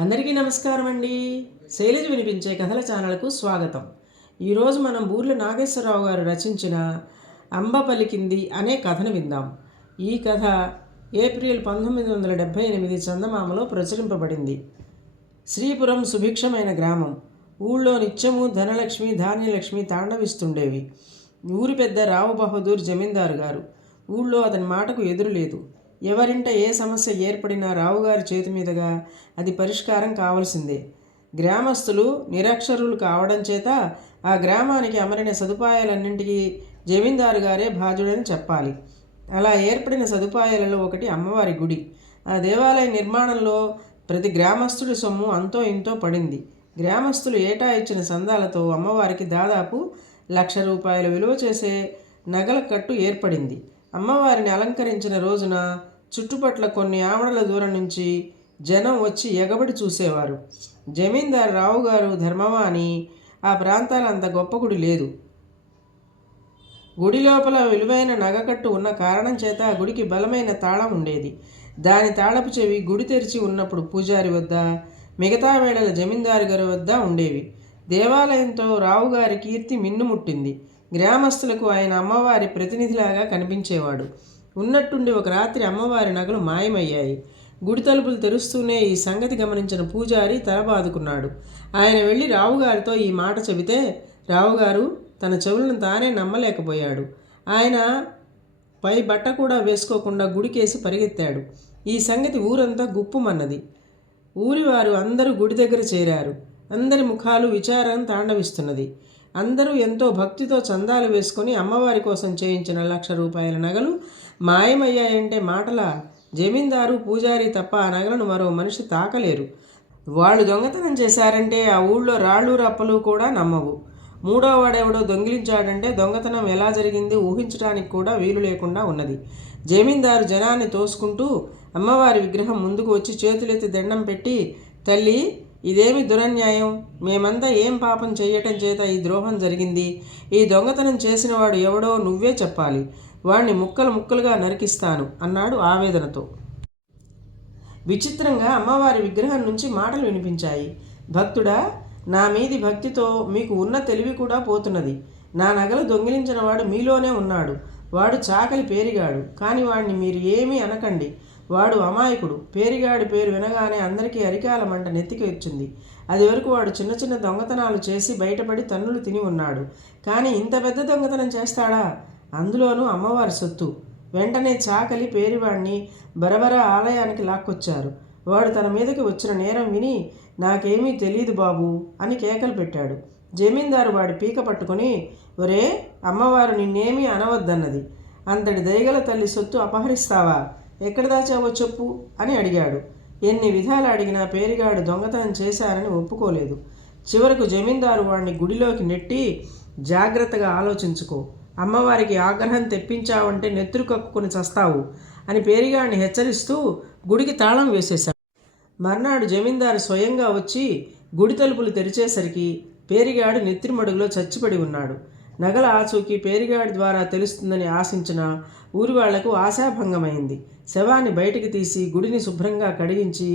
అందరికీ నమస్కారం అండి. శైలజ వినిపించే కథల ఛానల్కు స్వాగతం. ఈరోజు మనం బూర్ల నాగేశ్వరరావు గారు రచించిన అంబ పలికింది అనే కథను విందాం. ఈ కథ ఏప్రిల్ 1978 చందమామలో ప్రచురింపబడింది. శ్రీపురం సుభిక్షమైన గ్రామం. ఊళ్ళో నిత్యము ధనలక్ష్మి ధాన్యలక్ష్మి తాండవిస్తుండేవి. ఊరి పెద్ద రావు బహదూర్ జమీందారు గారు. ఊళ్ళో అతని మాటకు ఎదురు లేదు. ఎవరింట ఏ సమస్య ఏర్పడినా రావుగారి చేతి మీదుగా అది పరిష్కారం కావాల్సిందే. గ్రామస్తులు నిరక్షరులు కావడం చేత ఆ గ్రామానికి అమరిన సదుపాయాలన్నింటికీ జమీందారు గారే బాధ్యుడని చెప్పాలి. అలా ఏర్పడిన సదుపాయాలలో ఒకటి అమ్మవారి గుడి. ఆ దేవాలయ నిర్మాణంలో ప్రతి గ్రామస్తుడి సొమ్ము అంతో ఇంతో పడింది. గ్రామస్తులు ఏటా ఇచ్చిన సందాలతో అమ్మవారికి దాదాపు ₹1,00,000 విలువ చేసే నగల కట్టు ఏర్పడింది. అమ్మవారిని అలంకరించిన రోజున చుట్టుపట్ల కొన్ని ఆమడల దూరం నుంచి జనం వచ్చి ఎగబడి చూసేవారు. జమీందారు రావుగారు ధర్మవాణి. ఆ ప్రాంతాల అంత గొప్ప గుడి లేదు. గుడి లోపల విలువైన నగకట్టు ఉన్న కారణం చేత ఆ గుడికి బలమైన తాళం ఉండేది. దాని తాళపు చెవి గుడి తెరిచి ఉన్నప్పుడు పూజారి వద్ద, మిగతా వేళల జమీందారు గారి వద్ద ఉండేవి. దేవాలయంతో రావుగారి కీర్తి మిన్నుముట్టింది. గ్రామస్తులకు ఆయన అమ్మవారి ప్రతినిధిలాగా కనిపించేవాడు. ఉన్నట్టుండి ఒక రాత్రి అమ్మవారి నగలు మాయమయ్యాయి. గుడి తలుపులు తెరుస్తూనే ఈ సంగతి గమనించిన పూజారి తలబాదుకున్నాడు. ఆయన వెళ్ళి రావుగారితో ఈ మాట చెబితే రావుగారు తన చెవులను తానే నమ్మలేకపోయాడు. ఆయన పై బట్ట కూడా వేసుకోకుండా గుడికేసి పరిగెత్తాడు. ఈ సంగతి ఊరంతా గుప్పుమన్నది. ఊరివారు అందరూ గుడి దగ్గర చేరారు. అందరి ముఖాలు విచారం తాండవిస్తున్నది. అందరూ ఎంతో భక్తితో చందాలు వేసుకొని అమ్మవారి కోసం చేయించిన ₹1,00,000 నగలు మాయమయ్యాయంటే మాటలా? జమీందారు పూజారి తప్ప ఆ నగలను మరో మనిషి తాకలేరు. వాళ్ళు దొంగతనం చేశారంటే ఆ ఊళ్ళో రాళ్ళు రప్పలు కూడా నమ్మవు. మూడో వాడెవడో దొంగిలించాడంటే దొంగతనం ఎలా జరిగింది ఊహించడానికి కూడా వీలు లేకుండా ఉన్నది. జమీందారు జనాన్ని తోసుకుంటూ అమ్మవారి విగ్రహం ముందుకు వచ్చి చేతులెత్తి దండం పెట్టి, తల్లి, ఇదేమి దురన్యాయం? మేమంతా ఏం పాపం చేయటం చేత ఈ ద్రోహం జరిగింది? ఈ దొంగతనం చేసినవాడు ఎవడో నువ్వే చెప్పాలి. వాణ్ణి ముక్కలు ముక్కలుగా నరికిస్తాను అన్నాడు ఆవేదనతో. విచిత్రంగా అమ్మవారి విగ్రహం నుంచి మాటలు వినిపించాయి. భక్తుడా, నా మీది భక్తితో మీకు ఉన్న తెలివి కూడా పోతున్నది. నా నగలు దొంగిలించిన వాడు మీలోనే ఉన్నాడు. వాడు చాకలి పేరిగాడు. కానీ వాడిని మీరు ఏమీ అనకండి. వాడు అమాయకుడు. పేరిగాడి పేరు వినగానే అందరికీ అరికాల మంట నెత్తికి వచ్చింది. అది వరకు వాడు చిన్న చిన్న దొంగతనాలు చేసి బయటపడి తన్నులు తిని ఉన్నాడు. కానీ ఇంత పెద్ద దొంగతనం చేస్తాడా? అందులోనూ అమ్మవారి సొత్తు. వెంటనే చాకలి పేరివాడిని బరబర ఆలయానికి లాక్కొచ్చారు. వాడు తన మీదకి వచ్చిన నేరం విని, నాకేమీ తెలియదు బాబు అని కేకలు పెట్టాడు. జమీందారు వాడి పీక పట్టుకొని, ఒరే, అమ్మవారు నిన్నేమీ అనవద్దన్నది. అంతటి దయగల తల్లి సొత్తు అపహరిస్తావా? ఎక్కడ దాచావో చెప్పు అని అడిగాడు. ఎన్ని విధాలు అడిగినా పేరిగాడు దొంగతనం చేశారని ఒప్పుకోలేదు. చివరకు జమీందారు వాడిని గుడిలోకి నెట్టి, జాగ్రత్తగా ఆలోచించుకో, అమ్మవారికి ఆగ్రహం తెప్పించావంటే నెత్తురు కక్కుని చస్తావు అని పేరిగాడిని హెచ్చరిస్తూ గుడికి తాళం వేసేశాడు. మర్నాడు జమీందారు స్వయంగా వచ్చి గుడి తలుపులు తెరిచేసరికి పేరిగాడు నెత్తిరిమడుగులో చచ్చిపడి ఉన్నాడు. నగల ఆచూకీ పేరిగాడి ద్వారా తెలుస్తుందని ఆశించిన ఊరి వాళ్లకు ఆశాభంగమైంది. శవాన్ని బయటికి తీసి గుడిని శుభ్రంగా కడిగించి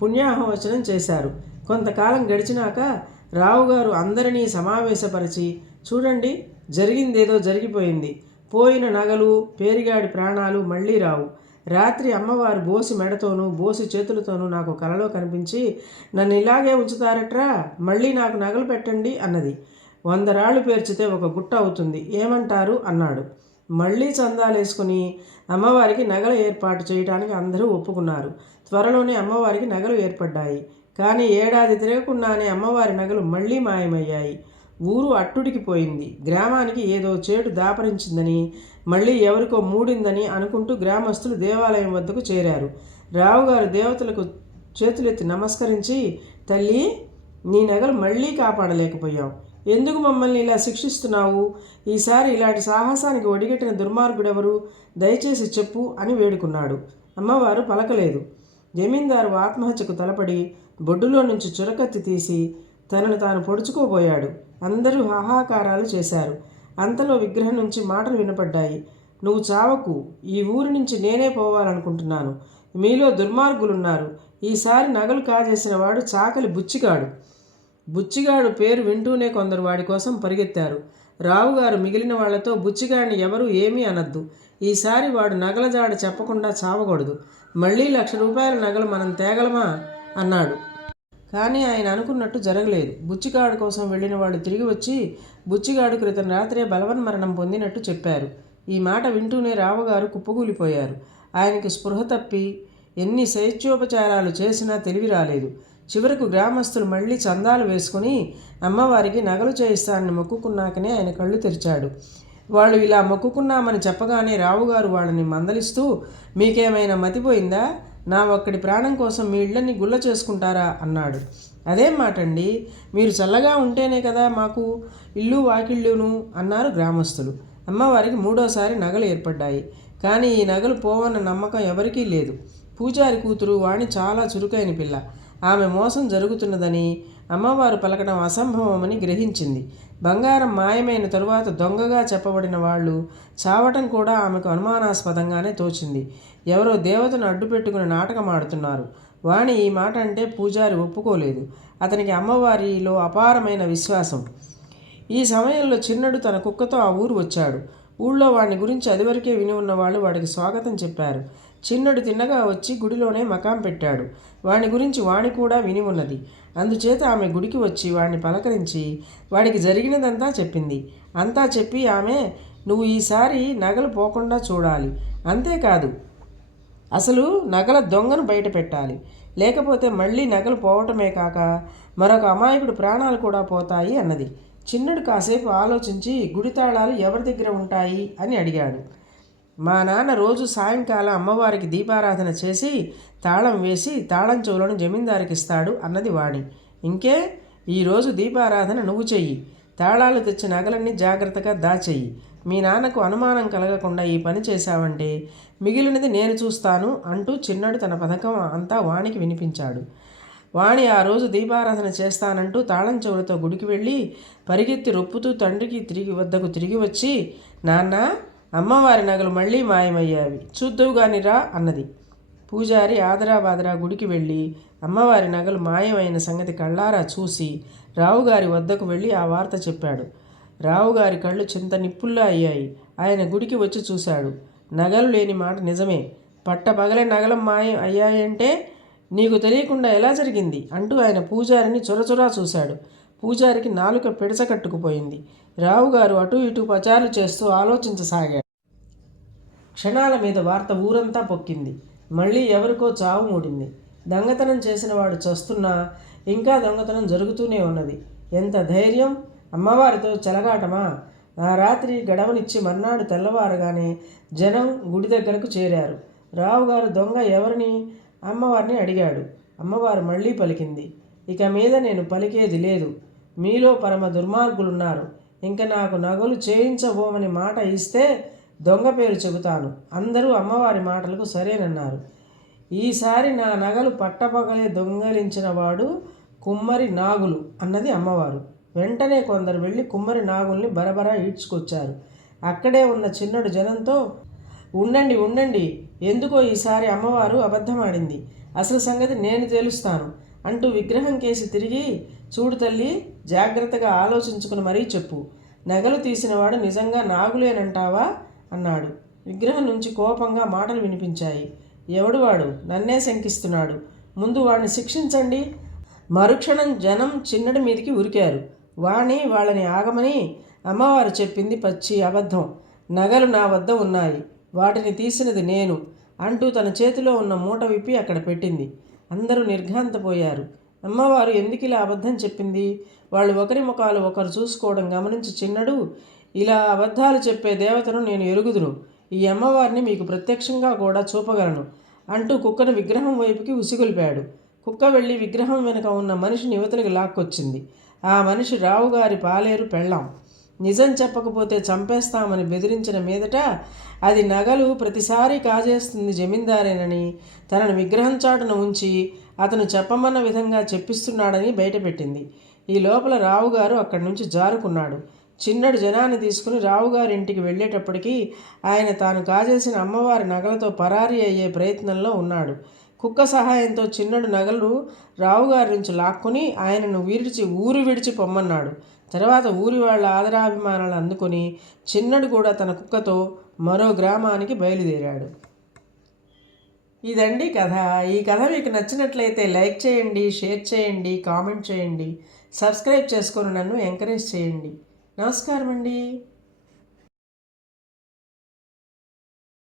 పుణ్యాహవచనం చేశారు. కొంతకాలం గడిచినాక రావుగారు అందరినీ సమావేశపరిచి, చూడండి, జరిగిందేదో జరిగిపోయింది. పోయిన నగలు, పేరిగాడి ప్రాణాలు మళ్ళీ రావు. రాత్రి అమ్మవారు బోసి మెడతోనూ బోసి చేతులతోనూ నాకు కలలో కనిపించి, నన్ను ఇలాగే ఉంచుతారట్రా, మళ్ళీ నాకు నగలు పెట్టండి అన్నది. 100 రాళ్ళు పేర్చితే ఒక గుట్ట అవుతుంది, ఏమంటారు అన్నాడు. మళ్ళీ చందాలేసుకుని అమ్మవారికి నగలు ఏర్పాటు చేయడానికి అందరూ ఒప్పుకున్నారు. త్వరలోనే అమ్మవారికి నగలు ఏర్పడ్డాయి. కానీ ఏడాది తిరగకుండానే అమ్మవారి నగలు మళ్ళీ మాయమయ్యాయి. ఊరు అట్టుడికి పోయింది. గ్రామానికి ఏదో చేటు దాపరించిందని, మళ్ళీ ఎవరికో మూడిందని అనుకుంటూ గ్రామస్తులు దేవాలయం వద్దకు చేరారు. రావుగారు దేవతలకు చేతులెత్తి నమస్కరించి, తల్లి, నీ నగలు మళ్ళీ కాపాడలేకపోయావు. ఎందుకు మమ్మల్ని ఇలా శిక్షిస్తున్నావు? ఈసారి ఇలాంటి సాహసానికి ఒడిగట్టిన దుర్మార్గుడెవరు? దయచేసి చెప్పు అని వేడుకున్నాడు. అమ్మవారు పలకలేదు. జమీందారు ఆత్మహత్యకు తలపడి బొడ్డులో నుంచి చురకత్తి తీసి తనను తాను పొడుచుకోబోయాడు. అందరూ హాహాకారాలు చేశారు. అంతలో విగ్రహం నుంచి మాటలు వినపడ్డాయి. నువ్వు చావకు, ఈ ఊరి నుంచి నేనే పోవాలనుకుంటున్నాను. మీలో దుర్మార్గులున్నారు. ఈసారి నగలు కాజేసిన వాడు చాకలి బుచ్చిగాడు. బుచ్చిగాడు పేరు వింటూనే కొందరు వాడి కోసం పరిగెత్తారు. రావుగారు మిగిలిన వాళ్లతో, బుచ్చిగాడిని ఎవరూ ఏమీ అనద్దు. ఈసారి వాడు నగల జాడ చెప్పకుండా చావకూడదు. మళ్ళీ 1,00,000 రూపాయల నగలు మనం తేగలమా అన్నాడు. కానీ ఆయన అనుకున్నట్టు జరగలేదు. బుచ్చిగాడు కోసం వెళ్ళిన వాడు తిరిగి వచ్చి బుచ్చిగాడు క్రితం రాత్రే బలవన్మరణం పొందినట్టు చెప్పారు. ఈ మాట వింటూనే రావుగారు కుప్పకూలిపోయారు. ఆయనకి స్పృహ తప్పి ఎన్ని శైత్యోపచారాలు చేసినా తెలివి రాలేదు. చివరకు గ్రామస్తులు మళ్ళీ చందాలు వేసుకుని అమ్మవారికి నగలు చేయిస్తానని మొక్కుకున్నాకనే ఆయన కళ్ళు తెరిచాడు. వాళ్ళు ఇలా మొక్కుకున్నామని చెప్పగానే రావుగారు వాళ్ళని మందలిస్తూ, మీకేమైనా మతిపోయిందా? నా ఒక్కడి ప్రాణం కోసం మీ ఇళ్ళని గుల్ల చేసుకుంటారా అన్నాడు. అదేం మాటండి, మీరు చల్లగా ఉంటేనే కదా మాకు ఇల్లు వాకిళ్ళును అన్నారు గ్రామస్తులు. అమ్మవారికి 3వసారి నగలు ఏర్పడ్డాయి. కానీ ఈ నగలు పోవన్న నమ్మకం ఎవరికీ లేదు. పూజారి కూతురు వాణి చాలా చురుకైన పిల్ల. ఆమె మోసం జరుగుతున్నదని, అమ్మవారు పలకడం అసంభవమని గ్రహించింది. బంగారం మాయమైన తరువాత దొంగగా చెప్పబడిన వాళ్ళు చావటం కూడా ఆమెకు అనుమానాస్పదంగానే తోచింది. ఎవరో దేవతను అడ్డుపెట్టుకుని నాటకం ఆడుతున్నారు. వాణి ఈ మాట అంటే పూజారి ఒప్పుకోలేదు. అతనికి అమ్మవారిలో అపారమైన విశ్వాసం. ఈ సమయంలో చిన్నడు తన కుక్కతో ఆ ఊరు వచ్చాడు. ఊళ్ళో వాడిని గురించి అదివరకే విని ఉన్నవాళ్ళు వాడికి స్వాగతం చెప్పారు. చిన్నడు తిన్నగా వచ్చి గుడిలోనే మకాం పెట్టాడు. వాని గురించి వాణి కూడా విని ఉన్నది. అందుచేత ఆమె గుడికి వచ్చి వాడిని పలకరించి వాడికి జరిగినదంతా చెప్పింది. అంతా చెప్పి ఆమె, నువ్వు ఈసారి నగలు పోకుండా చూడాలి, అంతేకాదు అసలు నగల దొంగను బయట పెట్టాలి. లేకపోతే మళ్ళీ నగలు పోవటమే కాక మరొక అమాయకుడు ప్రాణాలు కూడా పోతాయి అన్నది. చిన్నడు కాసేపు ఆలోచించి, గుడి తాళాలు ఎవరి దగ్గర ఉంటాయి అని అడిగాడు. మా నాన్న రోజు సాయంకాలం అమ్మవారికి దీపారాధన చేసి తాళం వేసి తాళం చెవులను జమీందారికి ఇస్తాడు అన్నది వాణి. ఇంకే, ఈరోజు దీపారాధన నువ్వు చెయ్యి. తాళాలు తెచ్చి నగలన్నీ జాగ్రత్తగా దాచెయ్యి. మీ నాన్నకు అనుమానం కలగకుండా ఈ పని చేశావంటే మిగిలినది నేను చూస్తాను అంటూ చిన్నడు తన పథకం అంతా వాణికి వినిపించాడు. వాణి ఆ రోజు దీపారాధన చేస్తానంటూ తాళం చెవులతో గుడికి వెళ్ళి పరిగెత్తి రొప్పుతూ తండ్రికి వద్దకు తిరిగి వచ్చి, నాన్న, అమ్మవారి నగలు మళ్ళీ మాయమయ్యావి, చూద్దువుగాని రా అన్నది. పూజారి ఆదరాబాదరా గుడికి వెళ్ళి అమ్మవారి నగలు మాయమైన సంగతి కళ్ళారా చూసి రావుగారి వద్దకు వెళ్ళి ఆ వార్త చెప్పాడు. రావుగారి కళ్ళు చింత నిప్పుల్లా అయ్యాయి. ఆయన గుడికి వచ్చి చూశాడు. నగలు లేని మాట నిజమే. పట్టపగలే నగలం మాయం అయ్యాయంటే నీకు తెలియకుండా ఎలా జరిగింది అంటూ ఆయన పూజారిని చొరచొరా చూశాడు. పూజారికి నాలుక పిడసకట్టుకుపోయింది. రావుగారు అటూ ఇటూ పచారులు చేస్తూ ఆలోచించసాగాడు. క్షణాల మీద వార్త ఊరంతా పొక్కింది. మళ్ళీ ఎవరికో చావు మూడింది. దొంగతనం చేసిన వాడు చస్తున్నా ఇంకా దొంగతనం జరుగుతూనే ఉన్నది. ఎంత ధైర్యం! అమ్మవారితో చెలగాటమా? ఆ రాత్రి గడవనిచ్చి మర్నాడు తెల్లవారగానే జనం గుడి దగ్గరకు చేరారు. రావుగారు దొంగ ఎవరిని అమ్మవారిని అడిగాడు. అమ్మవారు మళ్ళీ పలికింది, ఇక మీద నేను పలికేది లేదు. మీలో పరమ దుర్మార్గులున్నారు. ఇంక నాకు నగలు చేయించబోమని మాట ఇస్తే దొంగ పేరు చెబుతాను. అందరూ అమ్మవారి మాటలకు సరేనన్నారు. ఈసారి నా నగలు పట్టపగలే దొంగలించిన వాడు కుమ్మరి నాగులు అన్నది అమ్మవారు. వెంటనే కొందరు వెళ్ళి కుమ్మరి నాగుల్ని బరబరా ఈడ్చుకొచ్చారు. అక్కడే ఉన్న చిన్నడు జనంతో, ఉండండి ఉండండి, ఎందుకో ఈసారి అమ్మవారు అబద్ధమాడింది. అసలు సంగతి నేను తేలుస్తాను అంటూ విగ్రహం కేసి తిరిగి, చూడు తల్లి, జాగ్రత్తగా ఆలోచించుకుని మరీ చెప్పు. నగలు తీసినవాడు నిజంగా నాగులేనంటావా అన్నాడు. విగ్రహం నుంచి కోపంగా మాటలు వినిపించాయి. ఎవడు వాడు? నన్నే శంకిస్తున్నాడు. ముందు వాడిని శిక్షించండి. మరుక్షణం జనం చిన్నడి మీదికి ఉరికారు. వాణి వాళ్ళని ఆగమని, అమ్మవారు చెప్పింది పచ్చి అబద్ధం. నగలు నా వద్ద ఉన్నాయి, వాటిని తీసినది నేను అంటూ తన చేతిలో ఉన్న మూట విప్పి అక్కడ పెట్టింది. అందరూ నిర్ఘాంతపోయారు. అమ్మవారు ఎందుకు ఇలా అబద్ధం చెప్పింది? వాళ్ళు ఒకరి ముఖాలు ఒకరు చూసుకోవడం గమనించి చిన్నడు, ఇలా అబద్ధాలు చెప్పే దేవతను నేను ఎరుగుదును. ఈ అమ్మవారిని మీకు ప్రత్యక్షంగా కూడా చూపగలను అంటూ కుక్కను విగ్రహం వైపుకి ఉసిగొల్పాడు. కుక్క వెళ్ళి విగ్రహం వెనుక ఉన్న మనిషిని యువతలకి లాక్కొచ్చింది. ఆ మనిషి రావుగారి పాలేరు పెళ్ళాం. నిజం చెప్పకపోతే చంపేస్తామని బెదిరించిన మీదట అది నగలు ప్రతిసారి కాజేస్తుంది జమీందారేనని తనను విగ్రహం చాటున ఉంచి అతను చెప్పమన్న విధంగా చెప్పిస్తున్నాడని బయటపెట్టింది. ఈ లోపల రావుగారు అక్కడి నుంచి జారుకున్నాడు. చిన్నడు జనాన్ని తీసుకుని రావుగారి ఇంటికి వెళ్ళేటప్పటికీ ఆయన తాను కాజేసిన అమ్మవారి నగలతో పరారీ అయ్యే ప్రయత్నంలో ఉన్నాడు. కుక్క సహాయంతో చిన్నడు నగలు రావుగారి నుంచి లాక్కొని ఆయనను ఊరు విడిచి పొమ్మన్నాడు. తర్వాత ఊరి వాళ్ళ ఆదరాభిమానాలు అందుకొని చిన్నడు కూడా తన కుక్కతో మరో గ్రామానికి బయలుదేరాడు. ఇదండి కథ. ఈ కథ మీకు నచ్చినట్లయితే లైక్ చేయండి, షేర్ చేయండి, కామెంట్ చేయండి, సబ్స్క్రైబ్ చేసుకొని నన్ను ఎంకరేజ్ చేయండి. నమస్కారం అండి.